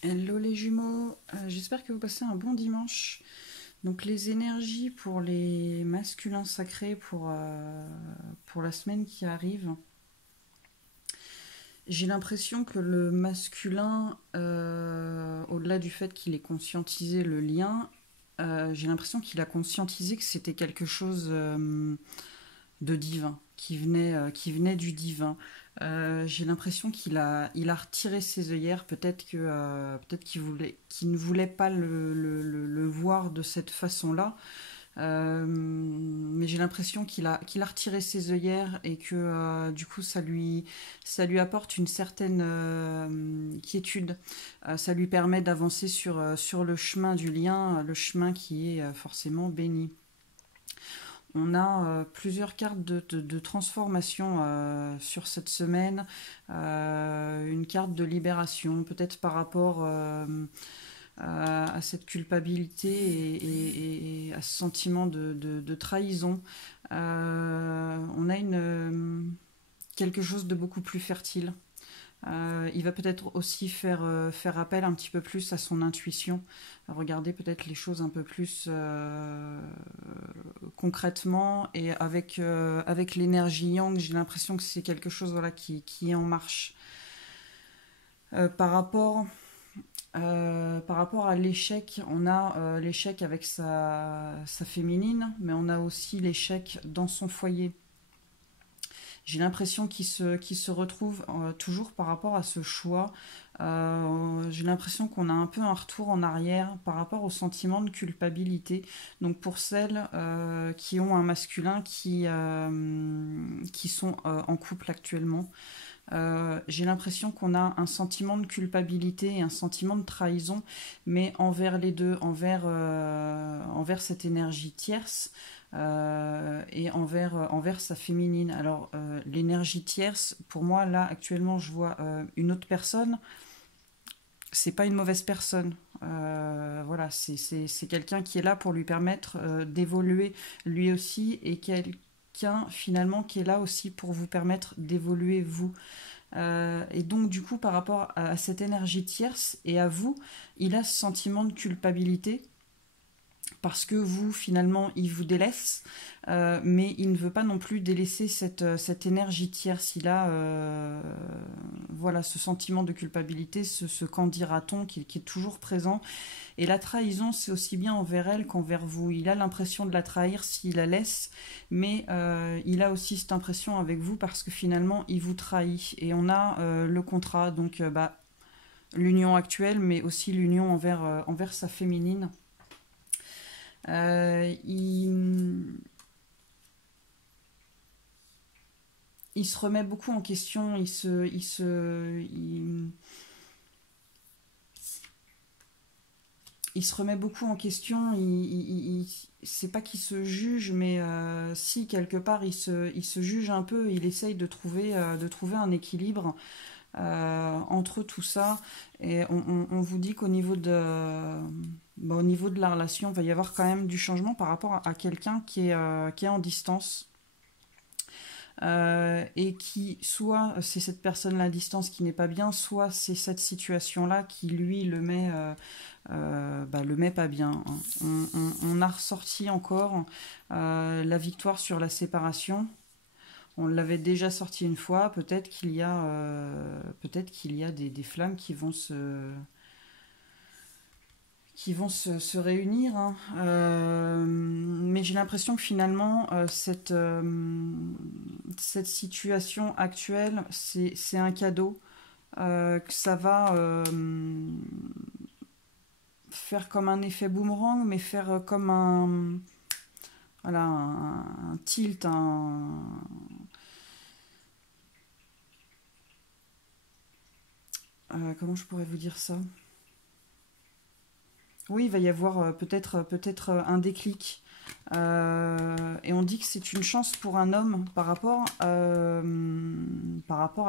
Hello les jumeaux, j'espère que vous passez un bon dimanche. Donc les énergies pour les masculins sacrés pour la semaine qui arrive. J'ai l'impression que le masculin, au-delà du fait qu'il ait conscientisé le lien, j'ai l'impression qu'il a conscientisé que c'était quelque chose de divin, qui venait du divin. J'ai l'impression qu'il a retiré ses œillères. Peut-être qu'il ne voulait pas le voir de cette façon-là. Mais j'ai l'impression qu'il a retiré ses œillères et que du coup ça lui apporte une certaine quiétude. Ça lui permet d'avancer sur le chemin du lien, le chemin qui est forcément béni. On a plusieurs cartes de transformation sur cette semaine. Une carte de libération, peut-être par rapport à cette culpabilité et à ce sentiment de trahison. On a quelque chose de beaucoup plus fertile. Il va peut-être aussi faire appel un petit peu plus à son intuition, regarder peut-être les choses un peu plus concrètement et avec l'énergie yang. J'ai l'impression que c'est quelque chose voilà, qui est en marche. Euh, par rapport par rapport à l'échec, on a l'échec avec sa féminine, mais on a aussi l'échec dans son foyer. J'ai l'impression qu'il se retrouve toujours par rapport à ce choix. J'ai l'impression qu'on a un peu un retour en arrière par rapport au sentiment de culpabilité. Donc pour celles qui ont un masculin qui sont en couple actuellement, j'ai l'impression qu'on a un sentiment de culpabilité et un sentiment de trahison, mais envers les deux, envers cette énergie tierce et envers sa féminine. Alors, l'énergie tierce, pour moi, là, actuellement, je vois une autre personne. C'est pas une mauvaise personne. Voilà, c'est quelqu'un qui est là pour lui permettre d'évoluer lui aussi et quelqu'un finalement qui est là aussi pour vous permettre d'évoluer vous. Et donc, du coup, par rapport à cette énergie tierce et à vous, il a ce sentiment de culpabilité parce que vous, finalement, il vous délaisse, mais il ne veut pas non plus délaisser cette énergie tierce. Il a voilà, ce sentiment de culpabilité, ce qu'en dira-t-on qui est toujours présent. Et la trahison, c'est aussi bien envers elle qu'envers vous. Il a l'impression de la trahir s'il la laisse, mais il a aussi cette impression avec vous parce que finalement, il vous trahit. Et on a le contrat, donc l'union actuelle, mais aussi l'union envers sa féminine. Euh, il, il se remet beaucoup en question, il se remet beaucoup en question. C'est pas qu'il se juge, mais si quelque part il se juge un peu. Il essaye de trouver un équilibre entre tout ça. Et on vous dit qu'au niveau au niveau de la relation, il va y avoir quand même du changement par rapport à quelqu'un qui est en distance. Et qui, soit c'est cette personne-là à distance qui n'est pas bien, soit c'est cette situation-là qui, lui, le met pas bien. Hein. On a ressorti encore la victoire sur la séparation. On l'avait déjà sorti une fois. Peut-être qu'il y a des flammes qui vont se réunir. Hein. Mais j'ai l'impression que finalement, cette situation actuelle, c'est un cadeau. Que ça va faire comme un effet boomerang, mais faire comme voilà, un tilt, comment je pourrais vous dire ça. Oui, il va y avoir peut-être un déclic. Et on dit que c'est une chance pour un homme par rapport à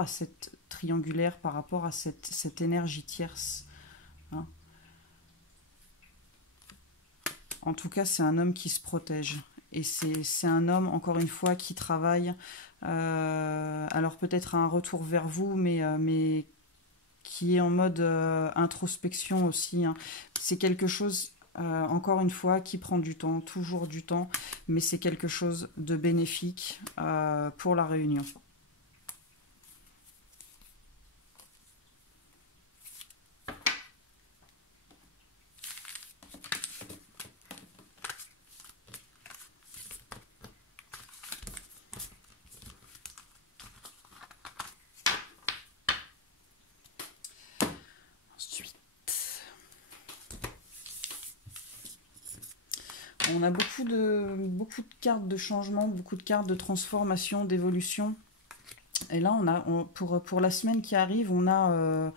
cette triangulaire, par rapport à cette énergie tierce. Hein. En tout cas, c'est un homme qui se protège. Et c'est un homme, encore une fois, qui travaille. Alors peut-être un retour vers vous, mais qui est en mode introspection aussi, hein. C'est quelque chose, encore une fois, qui prend du temps, toujours du temps, mais c'est quelque chose de bénéfique pour la réunion. On a beaucoup de cartes de changement, beaucoup de cartes de transformation, d'évolution. Et là, pour la semaine qui arrive, on a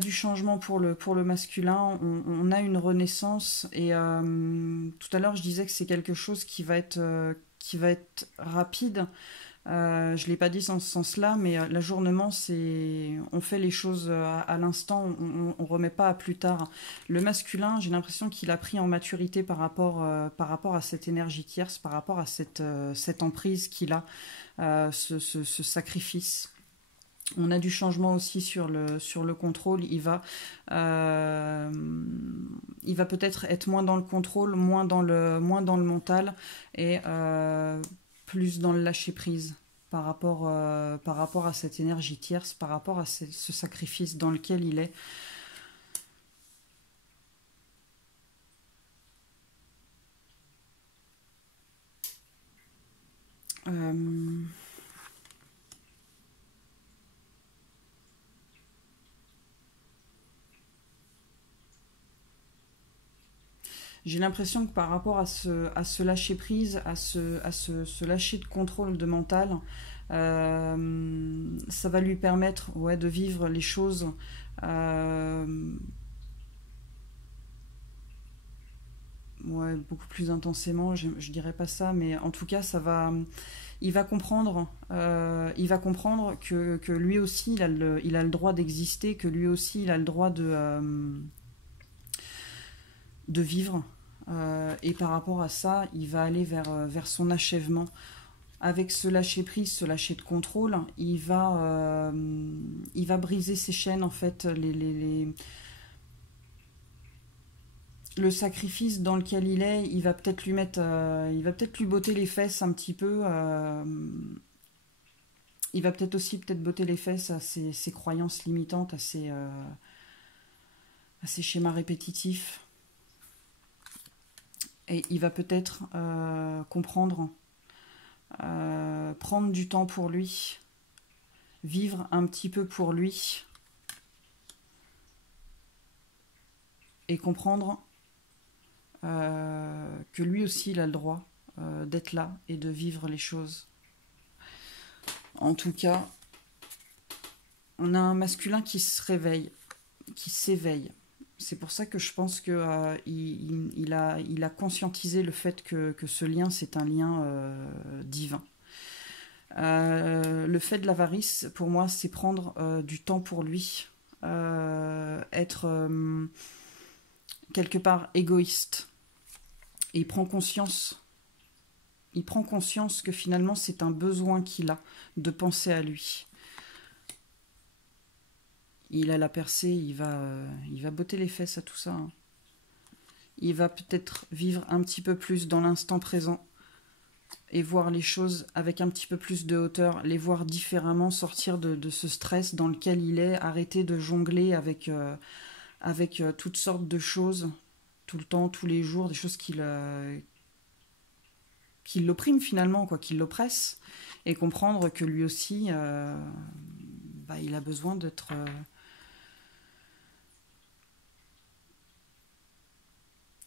du changement pour le masculin, on a une renaissance. Et tout à l'heure, je disais que c'est quelque chose qui va être rapide. Je ne l'ai pas dit dans ce sens-là, mais l'ajournement, on fait les choses à l'instant, on ne remet pas à plus tard. Le masculin, j'ai l'impression qu'il a pris en maturité par rapport à cette énergie tierce, par rapport à cette emprise qu'il a, ce sacrifice. On a du changement aussi sur le contrôle. Il va peut-être être moins dans le contrôle, moins dans le mental, et plus dans le lâcher-prise par rapport à cette énergie tierce, par rapport à ce sacrifice dans lequel il est. J'ai l'impression que par rapport à ce lâcher prise, à ce lâcher de contrôle de mental, ça va lui permettre, ouais, de vivre les choses ouais, beaucoup plus intensément. Je dirais pas ça, mais en tout cas, il va comprendre, que lui aussi, il a le droit d'exister, que lui aussi, il a le droit de vivre. Et par rapport à ça, il va aller vers son achèvement. Avec ce lâcher prise, ce lâcher de contrôle, il va briser ses chaînes, en fait, le sacrifice dans lequel il est. Il va peut-être lui botter les fesses un petit peu. Il va peut-être aussi botter les fesses à ses croyances limitantes, à ses schémas répétitifs. Et il va peut-être comprendre, prendre du temps pour lui, vivre un petit peu pour lui, et comprendre que lui aussi il a le droit d'être là et de vivre les choses. En tout cas, on a un masculin qui se réveille, qui s'éveille. C'est pour ça que je pense que il a conscientisé le fait que ce lien, c'est un lien divin. Le fait de l'avarice, pour moi, c'est prendre du temps pour lui, être quelque part égoïste. Et il prend conscience que finalement, c'est un besoin qu'il a de penser à lui. Il a la percée, il va botter les fesses à tout ça, hein. Il va peut-être vivre un petit peu plus dans l'instant présent et voir les choses avec un petit peu plus de hauteur, les voir différemment, sortir de ce stress dans lequel il est, arrêter de jongler avec toutes sortes de choses, tout le temps, tous les jours, des choses qui l'oppriment finalement, quoi, qui l'oppressent, et comprendre que lui aussi, il a besoin d'être...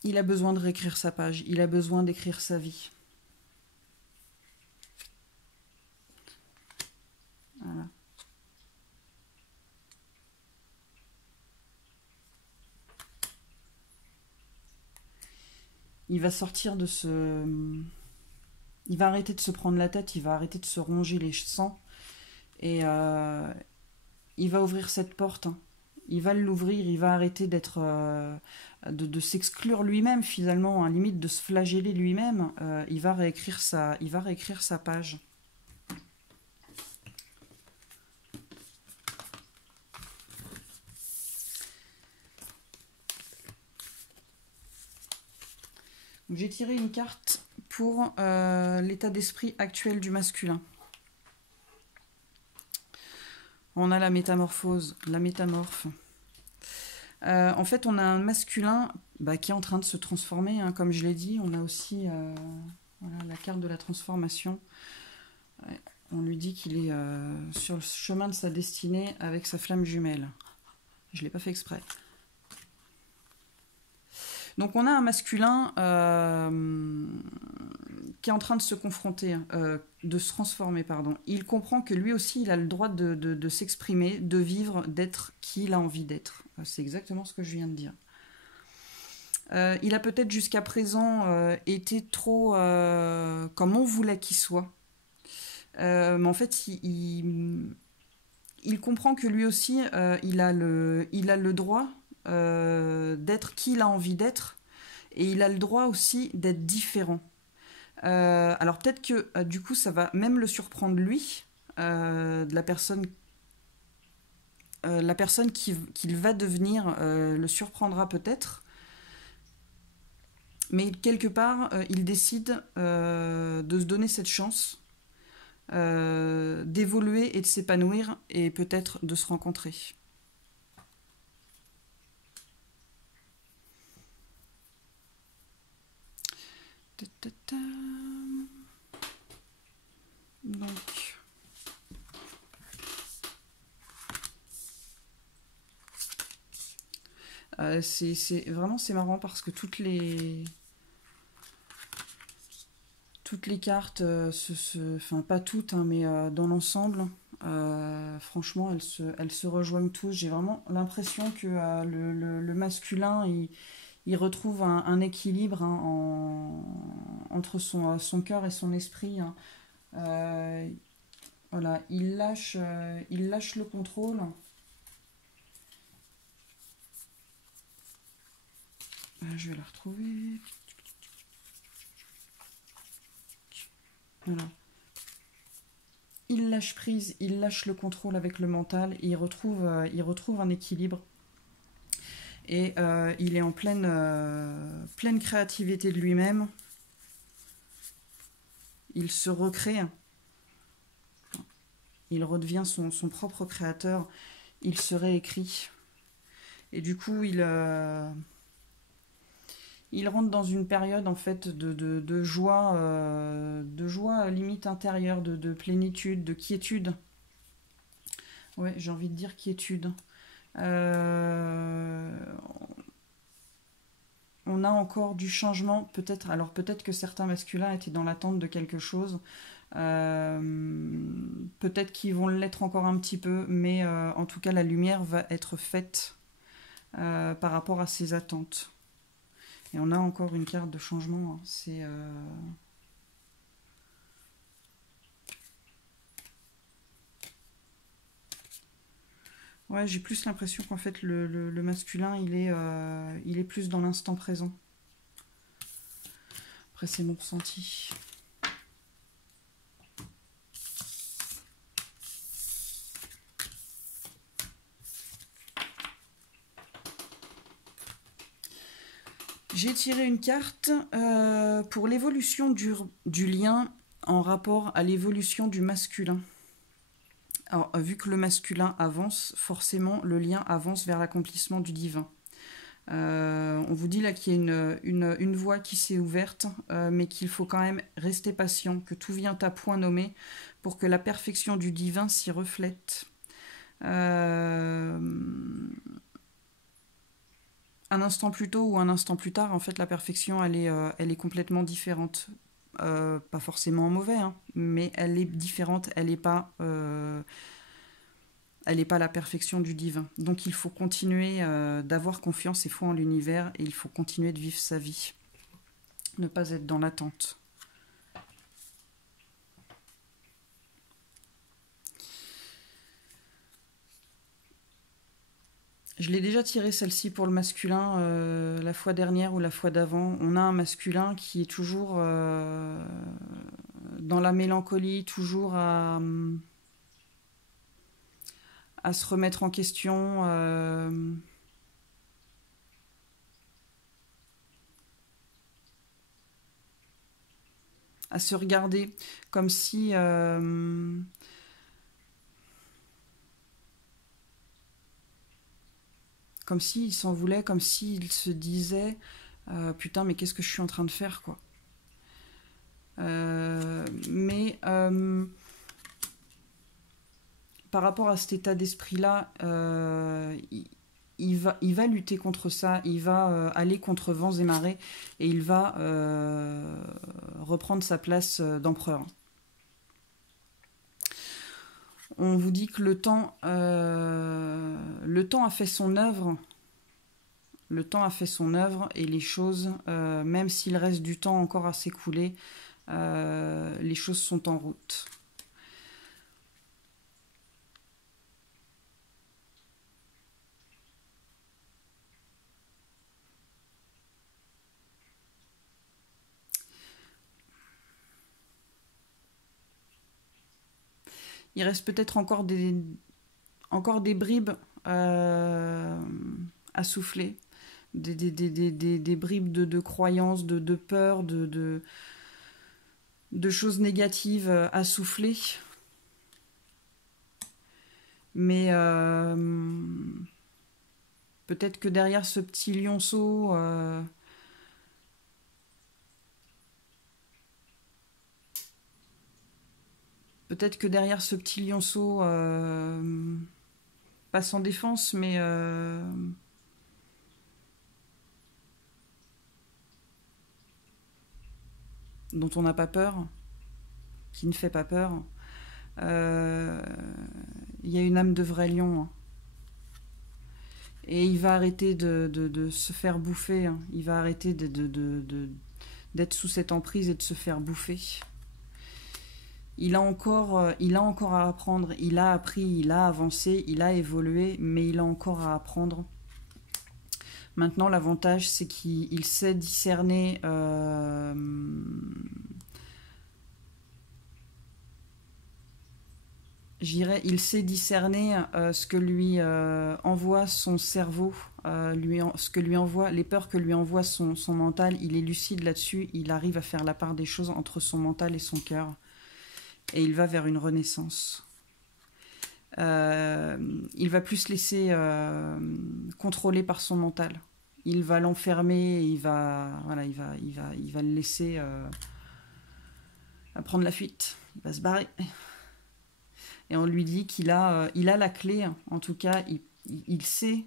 il a besoin de réécrire sa page, il a besoin d'écrire sa vie. Voilà. Il va sortir de ce... Il va arrêter de se prendre la tête, il va arrêter de se ronger les sangs, et il va ouvrir cette porte, hein. Il va l'ouvrir, il va arrêter d'être... de s'exclure lui-même finalement, hein, limite de se flageller lui-même. Il va réécrire sa page. J'ai tiré une carte pour l'état d'esprit actuel du masculin. On a la métamorphose, la métamorphe. En fait, on a un masculin qui est en train de se transformer, hein, comme je l'ai dit. On a aussi voilà, la carte de la transformation. Ouais, on lui dit qu'il est sur le chemin de sa destinée avec sa flamme jumelle. Je ne l'ai pas fait exprès. Donc on a un masculin qui est en train de se confronter, de se transformer, pardon. Il comprend que lui aussi, il a le droit de s'exprimer, de vivre, d'être qui il a envie d'être. C'est exactement ce que je viens de dire. Il a peut-être jusqu'à présent été trop comme on voulait qu'il soit. Mais en fait, il comprend que lui aussi, il a le droit d'être qui il a envie d'être, et il a le droit aussi d'être différent. Alors peut-être que du coup ça va même le surprendre lui, de la personne qu'il va devenir le surprendra peut-être, mais quelque part il décide de se donner cette chance d'évoluer et de s'épanouir et peut-être de se rencontrer. Donc, c'est vraiment c'est marrant parce que toutes les cartes, enfin pas toutes, hein, mais dans l'ensemble, franchement, elles se rejoignent tous. J'ai vraiment l'impression que le masculin, il retrouve un équilibre, hein, entre son cœur et son esprit, hein. Voilà, il lâche le contrôle. Je vais la retrouver. Voilà. Il lâche prise, il lâche le contrôle avec le mental, et il retrouve un équilibre. Et il est en pleine créativité de lui-même. Il se recrée. Il redevient son propre créateur. Il se réécrit. Et du coup, il rentre dans une période en fait de joie limite intérieure, de plénitude, de quiétude. Ouais, j'ai envie de dire quiétude. On a encore du changement, peut-être. Alors peut-être que certains masculins étaient dans l'attente de quelque chose. Peut-être qu'ils vont l'être encore un petit peu, mais en tout cas la lumière va être faite par rapport à ces attentes. Et on a encore une carte de changement, hein. C'est ouais, j'ai plus l'impression qu'en fait le masculin il est plus dans l'instant présent. Après c'est mon ressenti. J'ai tiré une carte pour l'évolution du lien en rapport à l'évolution du masculin. Alors, vu que le masculin avance, forcément, le lien avance vers l'accomplissement du divin. On vous dit là qu'il y a une voie qui s'est ouverte, mais qu'il faut quand même rester patient, que tout vient à point nommé pour que la perfection du divin s'y reflète. Un instant plus tôt ou un instant plus tard, en fait, la perfection, elle est complètement différente. Pas forcément mauvais, hein, mais elle est différente, elle n'est pas la perfection du divin. Donc il faut continuer d'avoir confiance et foi en l'univers, et il faut continuer de vivre sa vie. Ne pas être dans l'attente. Je l'ai déjà tiré celle-ci pour le masculin la fois dernière ou la fois d'avant. On a un masculin qui est toujours dans la mélancolie, toujours à se remettre en question. à se regarder, comme si... comme s'il s'en voulait, comme s'il se disait putain, mais qu'est-ce que je suis en train de faire, quoi. Mais par rapport à cet état d'esprit-là, il va lutter contre ça, il va aller contre vents et marées, et il va reprendre sa place d'empereur. On vous dit que le temps a fait son œuvre. Le temps a fait son œuvre et les choses, même s'il reste du temps encore à s'écouler, les choses sont en route. Il reste peut-être encore des bribes à souffler, des bribes de croyances, de peur, de choses négatives à souffler. Mais peut-être que derrière ce petit lionceau... peut-être que derrière ce petit lionceau, pas sans défense, mais dont on n'a pas peur, qui ne fait pas peur, il y a une âme de vrai lion. Hein. Et il va arrêter de se faire bouffer. Hein. Il va arrêter d'être sous cette emprise et de se faire bouffer. Il a encore à apprendre. Il a appris, il a avancé, il a évolué, mais il a encore à apprendre. Maintenant, l'avantage, c'est qu'il sait discerner il sait discerner ce que lui envoie son cerveau, ce que lui envoie, les peurs que lui envoie son mental. Il est lucide là-dessus, il arrive à faire la part des choses entre son mental et son cœur. Et il va vers une renaissance. Il va plus se laisser contrôler par son mental. Il va l'enfermer, il va le laisser prendre la fuite. Il va se barrer. Et on lui dit qu'il a la clé. En tout cas, il sait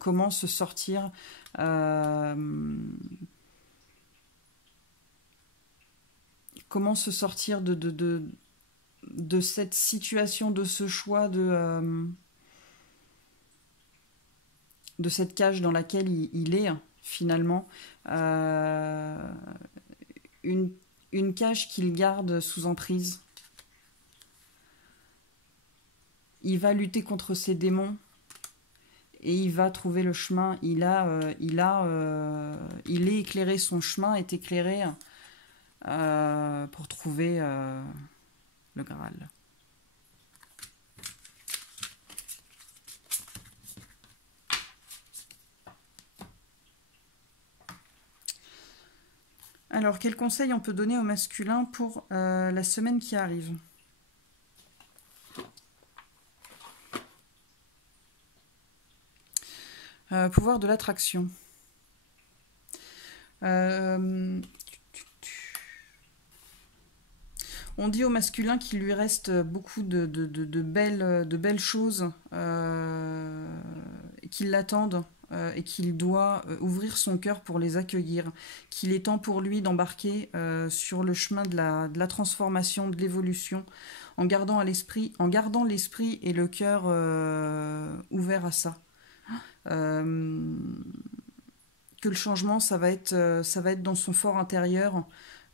comment se sortir. Comment se sortir de cette situation, de ce choix, de cette cage dans laquelle il est, finalement. Une cage qu'il garde sous emprise. Il va lutter contre ses démons et il va trouver le chemin. Il est éclairé, son chemin est éclairé pour trouver le Graal. Alors, quel conseil on peut donner au masculin pour la semaine qui arrive ? Pouvoir de l'attraction. On dit au masculin qu'il lui reste beaucoup de belles choses qui l'attendent et qu'il doit ouvrir son cœur pour les accueillir, qu'il est temps pour lui d'embarquer sur le chemin de la transformation, de l'évolution, en gardant l'esprit et le cœur ouverts à ça. Que le changement, ça va être dans son fort intérieur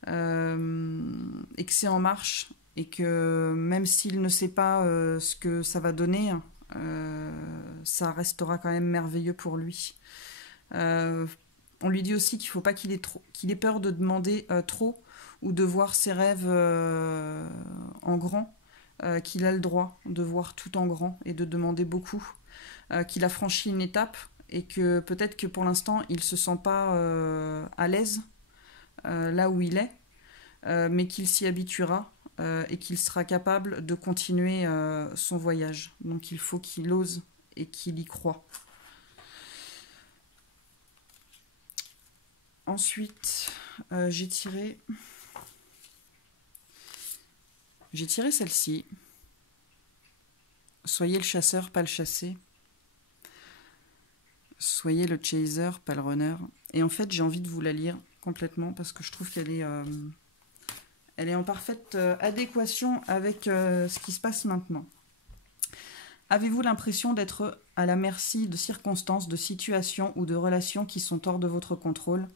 et que c'est en marche et que même s'il ne sait pas ce que ça va donner, ça restera quand même merveilleux pour lui. On lui dit aussi qu'il ne faut pas qu'il ait peur de demander trop ou de voir ses rêves en grand, qu'il a le droit de voir tout en grand et de demander beaucoup. Qu'il a franchi une étape et que peut-être que pour l'instant il ne se sent pas à l'aise là où il est, mais qu'il s'y habituera et qu'il sera capable de continuer son voyage. Donc il faut qu'il ose et qu'il y croit. Ensuite, j'ai tiré celle-ci. Soyez le chasseur, pas le chassé. Soyez le chaser, pas le runner. Et en fait, j'ai envie de vous la lire complètement parce que je trouve qu'elle est, elle est en parfaite adéquation avec ce qui se passe maintenant. Avez-vous l'impression d'être à la merci de circonstances, de situations ou de relations qui sont hors de votre contrôle?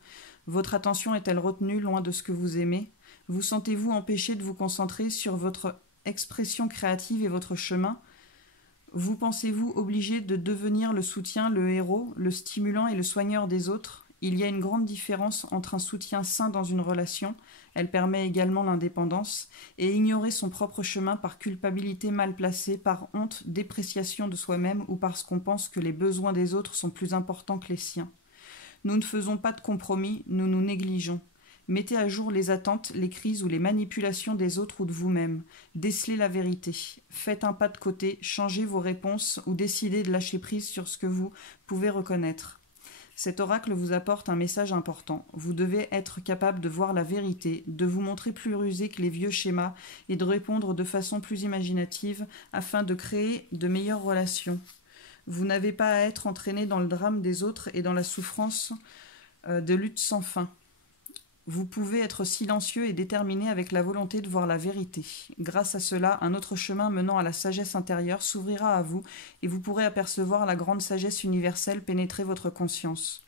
Votre attention est-elle retenue loin de ce que vous aimez? Vous sentez-vous empêché de vous concentrer sur votre expression créative et votre chemin? Vous pensez-vous obligé de devenir le soutien, le héros, le stimulant et le soigneur des autres? Il y a une grande différence entre un soutien sain dans une relation, elle permet également l'indépendance, et ignorer son propre chemin par culpabilité mal placée, par honte, dépréciation de soi-même ou parce qu'on pense que les besoins des autres sont plus importants que les siens. Nous ne faisons pas de compromis, nous nous négligeons. Mettez à jour les attentes, les crises ou les manipulations des autres ou de vous-même. Décelez la vérité. Faites un pas de côté, changez vos réponses ou décidez de lâcher prise sur ce que vous pouvez reconnaître. Cet oracle vous apporte un message important. Vous devez être capable de voir la vérité, de vous montrer plus rusé que les vieux schémas et de répondre de façon plus imaginative afin de créer de meilleures relations. Vous n'avez pas à être entraîné dans le drame des autres et dans la souffrance de lutte sans fin. Vous pouvez être silencieux et déterminé avec la volonté de voir la vérité. Grâce à cela, un autre chemin menant à la sagesse intérieure s'ouvrira à vous et vous pourrez apercevoir la grande sagesse universelle pénétrer votre conscience.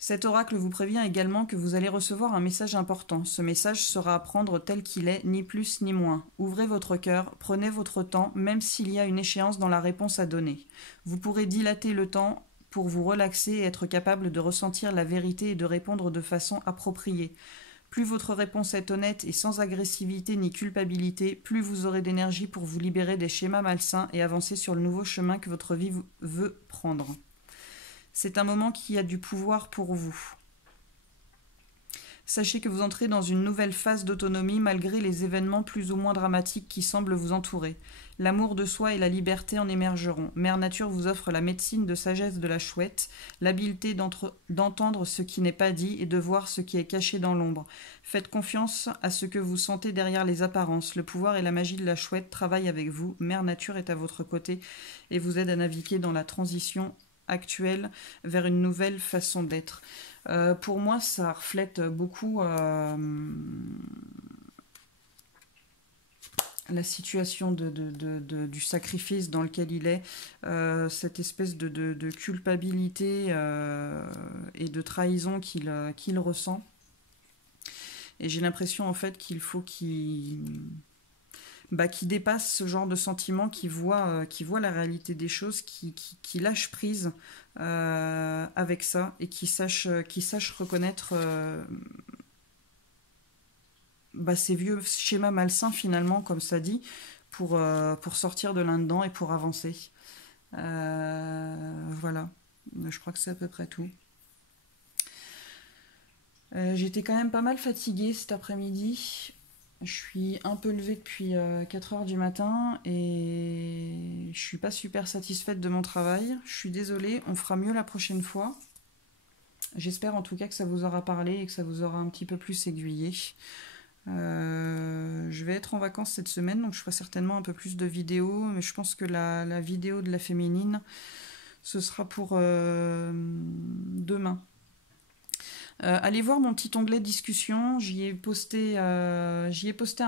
Cet oracle vous prévient également que vous allez recevoir un message important. Ce message sera à prendre tel qu'il est, ni plus ni moins. Ouvrez votre cœur, prenez votre temps, même s'il y a une échéance dans la réponse à donner. Vous pourrez dilater le temps pour vous relaxer et être capable de ressentir la vérité et de répondre de façon appropriée. Plus votre réponse est honnête et sans agressivité ni culpabilité, plus vous aurez d'énergie pour vous libérer des schémas malsains et avancer sur le nouveau chemin que votre vie veut prendre. C'est un moment qui a du pouvoir pour vous. Sachez que vous entrez dans une nouvelle phase d'autonomie malgré les événements plus ou moins dramatiques qui semblent vous entourer. L'amour de soi et la liberté en émergeront. Mère Nature vous offre la médecine de sagesse de la chouette, l'habileté d'entendre ce qui n'est pas dit et de voir ce qui est caché dans l'ombre. Faites confiance à ce que vous sentez derrière les apparences. Le pouvoir et la magie de la chouette travaillent avec vous. Mère Nature est à votre côté et vous aide à naviguer dans la transition actuelle vers une nouvelle façon d'être. Pour moi, ça reflète beaucoup la situation du sacrifice dans lequel il est, cette espèce de culpabilité et de trahison qu'il ressent. Et j'ai l'impression en fait qu'il faut qu'il dépasse ce genre de sentiment, qui voit la réalité des choses, qui lâche prise avec ça et qui sache reconnaître ces vieux schémas malsains finalement, comme ça dit, pour sortir de là-dedans et pour avancer. Voilà, je crois que c'est à peu près tout. J'étais quand même pas mal fatiguée cet après-midi. Je suis un peu levée depuis 4 heures du matin et je suis pas super satisfaite de mon travail. Je suis désolée, on fera mieux la prochaine fois. J'espère en tout cas que ça vous aura parlé et que ça vous aura un petit peu plus aiguillé. Je vais être en vacances cette semaine, donc je ferai certainement un peu plus de vidéos, mais je pense que la vidéo de la féminine, ce sera pour demain. Allez voir mon petit onglet discussion, j'y ai posté un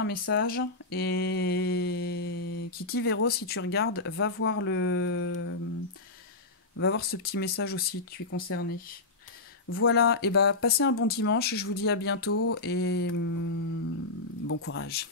message et Kitty Véro, si tu regardes, va voir ce petit message aussi, tu es concerné. Voilà, et passez un bon dimanche, je vous dis à bientôt et bon courage.